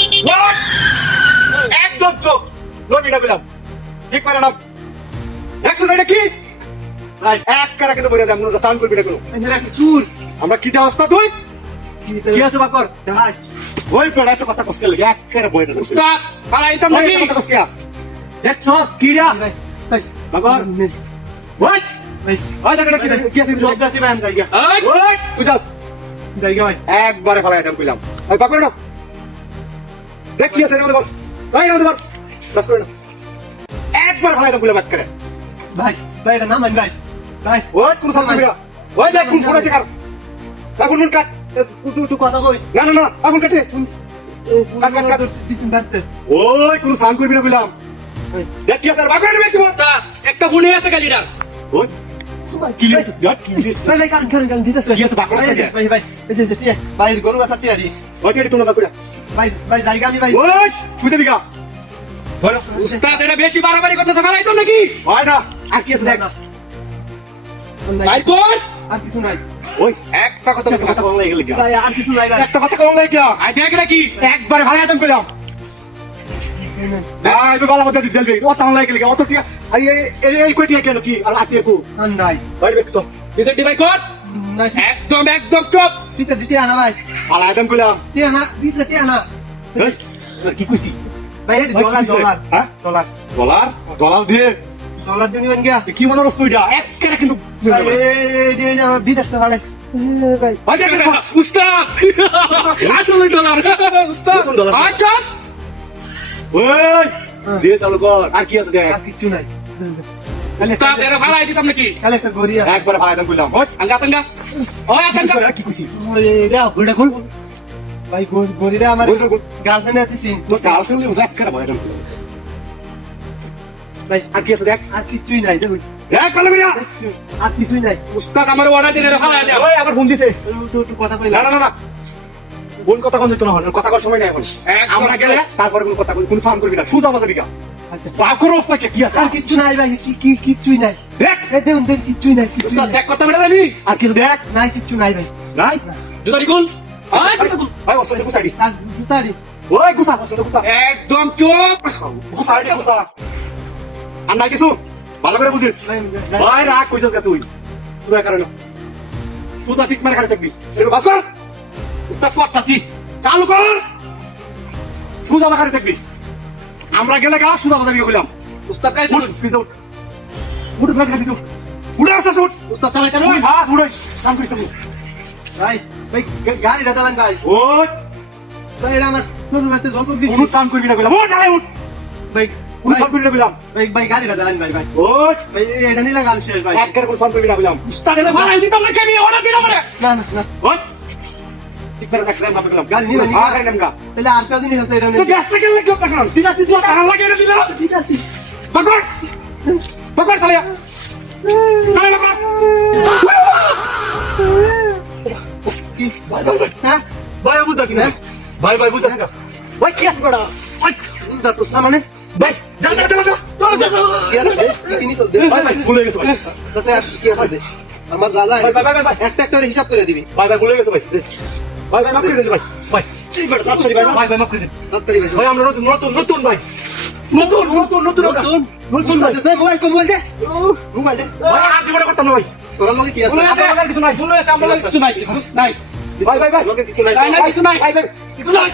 What? একদম চোখ নবী না বললাম ঠিক পারে না দেখছো এটা কি এক কারা কিন্তু বলে দাম মনে চান করবি না কোনো সুর আমরা কি দেওয়া আসতা তুই কি আছে বাকর ভাই ওই পড়া তো কথা কষ্ট লাগে এক কারা বলে দাম উস্তাদ পালাইতাম নাকি কথা কষ্ট দেখছস কিরা ভাই বাবা ওই ভাই ওই জায়গাটা কি আছে জব দাসি ভাই আমি যাইগা এই ওই বুঝাস যাইগা ভাই একবারে ফলাই দাম কইলাম ওই পাকড় না দেখ কি আছে রে বল ভাই না বল বাস করে না একবার ফলাই দাম কইলাম এক করে ভাই ভাই এটা নাম ভাই ভাই ওই কোন সাল কইরা ওই দেখ কোন ফোন আছে কার এখন মন কাট তুই কথা কই না না না এখন কাটে কাট দিন দাঁতে ওই কোন সাল করবি না কইলাম দেখ কি আছে বাকড় নেবে কি বল উস্তাদ একটা গুণে আছে গালিটা ওই কি লিখছিস গাট কি লিখছিস ভাই কান দিতেছ কি আছে বাকড় আছে ভাই ভাই এই যে ভাই গরু আছে টিয়ারি ওই টিড়ি তোলা বাকড়া ভাই ভাই যাইগা আমি ভাই ওই বুঝে বিকা বলো উস্তাদ এটা বেশি বাড়াবাড়ি করতেছে পালাইতাম নাকি হয় না আর কি আছে দেখ ভাই কর আর কিছু নাই ওই একটা কথা বলতে কথা বল লাগে লাগা ভাই আর কিছু নাই ভাই একটা কথা কম লাগে কি আই দেখ নাকি একবার ভালো আদম কইলাম ভাই তো ভালো মতো দিলবে ও তাও লাগে লাগা অত ঠিক আই এই কই ঠিক কেন কি আর আতে কো নাই ভাই দেখ তো বিসেটি ভাই কর নাই একদম একদম চুপ দিতে আনা ভাই ভালো আদম কইলাম দিতে আনা এই কি কইছি ভাই ডলার হ্যাঁ ডলার ডলার ডলার দিয়ে ডলার দিন বেন গিয়া কি মনে রস তুইটা এক করে কিন্তু ভাই এই যে যাবে বিদেশ ভাড়ে ভাই ভাই দেখ উস্তাদ আসলে ডলার উস্তাদ নতুন ডলার। আচ্ছা ওই দিয়ে চালু কর আর কি আছে দেখ আর কিছু নাই উস্তাদ এরা ফালাই দিতাম নাকি খালি একটা গড়িয়া একবার ভালো আদম কইলাম ওই আঙ্গা তাঙ্গা ও আতঙ্গা কি কইছি রে গড়িয়া খুল ভাই গড়িয়া আমার গড়িয়া খুল। গার্লফ্রেন্ড আছে তোর গাল থেকে উজাক করে ভালো আদম কইলাম ভাই আর কি আছে দেখ আর কিছুই নাই দেখুন দেখ ভালো মিয়া আর কিছুই নাই উস্তাদ আমার অর্ডার দিয়ে ফালাই দাও ওই আবার ফোন দিছে একটু কথা কই না না না না কোন কথা কোন দিত না কথা কর সময় নাই এখন একদম আমরা গেলে তারপরে কোন কথা কোন সাউন্ড করবি না সুজা মাথা বিকা আচ্ছা বাকর অবস্থা কি আছে আর কিছু নাই ভাই কি কিছুই নাই দেখ এই দেখুন দেখুন কিছুই নাই কিছুই উস্তাদ নাই চেক করতে মেরে দিবি আর কিছু দেখ নাই কিছু নাই ভাই নাই জুতা নিকুল আয় জুতা খুল। ভাই বসে গুছাইডি আর জুতারি ওই গুছা বসে গুছা একদম চুপ গুছাইডি গুছা আর নাই কিছু ভালো করে বুঝিস ভাই রাগ কইছস তুই তুই কারণ সুদা ঠিক মার করে থাকবি এর বাস কর উস্তাদ করতাছি চালু কর সুজা মার থাকবি আমরা গেলে গা সুজা মাথা বিকা কইলাম উস্তাদ কাই উঠ শুনুন পিছে উঠ উঠ ভাই পিছে উঠ উঠে আসছ উঠ উস্তাদ চালাই কেন উঠ হাত উঠ কাম করিস তুমি ভাই ভাই গাড়িটা চালান ভাই ওই ভাই এরা আমার কোন মাতে যত দিছি উঠ কাম করবি না কইলাম উঠ আরে উঠ ভাই উঠ কাম করবি না কইলাম ভাই ভাই গাড়িটা চালান ভাই ভাই উঠ ভাই এটা নিলা গাল শেষ ভাই এক করে কোন কাম করবি না কইলাম উস্তাদ এরা ফালাই দিতাম নাকি আমি অর্ডার দিলাম মানে না না না উঠ ঠিক করে রাখ রাখ কইলাম গাড়ি নিবা হ্যাঁ গাড়ি নামগা তাহলে আর কাজ নিয়ে আছে এটা তো গ্যাসটা কেন লাগলো কারণ দিতাছি তুই কারণ লাগে না দিলা দিতাছি বাকর বাকর চালিয়া চালিয়া বাকর কি হ্যাঁ ভাই বুঝতাছি না ভাই ভাই বুঝতাছি না ভাই কি আছে বড়া ভাই বুঝতা তো না মানে ভাই যা যা যা কি আছে কি নিছস দে ভাই ভাই ভুলে গেছে ভাই তাতে আর কি আছে দে আমার দাদা ভাই ভাই ভাই ভাই একটা একটা করে হিসাব করে দিবি ভাই ভাই ভুলে গেছে ভাই ভাই ভাই মাফ করে দিন ভাই ভাই তুই বড় তাড়াতাড়ি ভাই ভাই ভাই মাফ করে দিন তাড়াতাড়ি ভাই ভাই আমরা নতুন নতুন নতুন ভাই নতুন নতুন নতুন নতুন নতুন ভাই দে মোবাইল মোবাইল দে মোবাইল দে ভাই আর জীবনে করতাম না ভাই তোর লগে কি আছে ভুলে আছে আমার কিছু নাই ভুলে আছে আমার কিছু নাই নাই ভাই ভাই ভাই লগে কিছু নাই নাই নাই কিছু নাই ভাই ভাই কিছু নাই